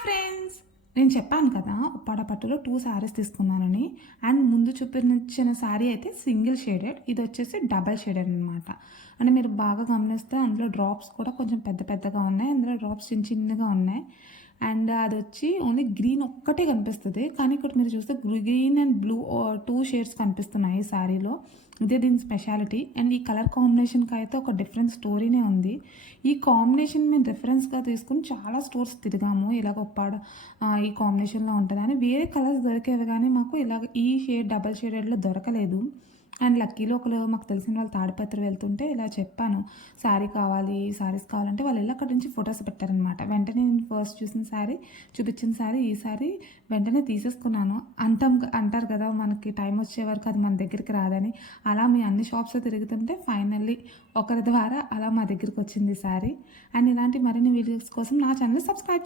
Hi friends, నేను చెప్పాను కదా ఉప్పాడ పట్టులో 2 శారీస్ తీసుకున్నానని. అండ్ ముందు చూపించిన శారీ అయితే సింగిల్ షేడెడ్, ఇది వచ్చేసి డబల్ షేడెడ్ అనమాట. అంటే మీరు బాగా గమనిస్తే అందులో డ్రాప్స్ కూడా కొంచెం పెద్ద పెద్దగా ఉన్నాయి, అందులో డ్రాప్స్ చిన్న చిన్నగా ఉన్నాయి. అండ్ అది వచ్చి ఓన్లీ గ్రీన్ ఒక్కటే కనిపిస్తుంది, కానీ ఇక్కడ మీరు చూస్తే గ్రీన్ అండ్ బ్లూ 2 షేడ్స్ కనిపిస్తున్నాయి ఈ శారీలో. ఇదే దీని స్పెషాలిటీ. అండ్ ఈ కలర్ కాంబినేషన్కి అయితే ఒక డిఫరెంట్ స్టోరీనే ఉంది. ఈ కాంబినేషన్ మేము రిఫరెన్స్గా తీసుకుని చాలా స్టోర్స్ తిరిగాము, ఇలాగ ఉప్పాడ ఈ కాంబినేషన్లో ఉంటుందని. వేరే కలర్స్ దొరికేవి కానీ మాకు ఇలాగ ఈ షేడ్ డబల్ షేడెడ్లో దొరకలేదు. అండ్ లక్కీలో ఒకరు మాకు తెలిసిన వాళ్ళు తాడిపత్రి వెళ్తుంటే ఇలా చెప్పాను, శారీ కావాలి, శారీస్ కావాలంటే వాళ్ళు వెళ్ళి అక్కడి నుంచి ఫొటోస్ పెట్టారనమాట. వెంటనే నేను ఫస్ట్ చూసిన శారీ, చూపించిన శారీ, ఈ శారీ వెంటనే తీసేసుకున్నాను. అంటారు కదా మనకి టైం వచ్చే వరకు అది మన దగ్గరికి రాదని. అలా మీ అన్ని షాప్స్లో తిరుగుతుంటే ఫైనల్లీ ఒకరి ద్వారా అలా మా దగ్గరికి వచ్చింది శారీ. అండ్ ఇలాంటి మరిన్ని వీడియోస్ కోసం నా ఛానల్ సబ్స్క్రైబ్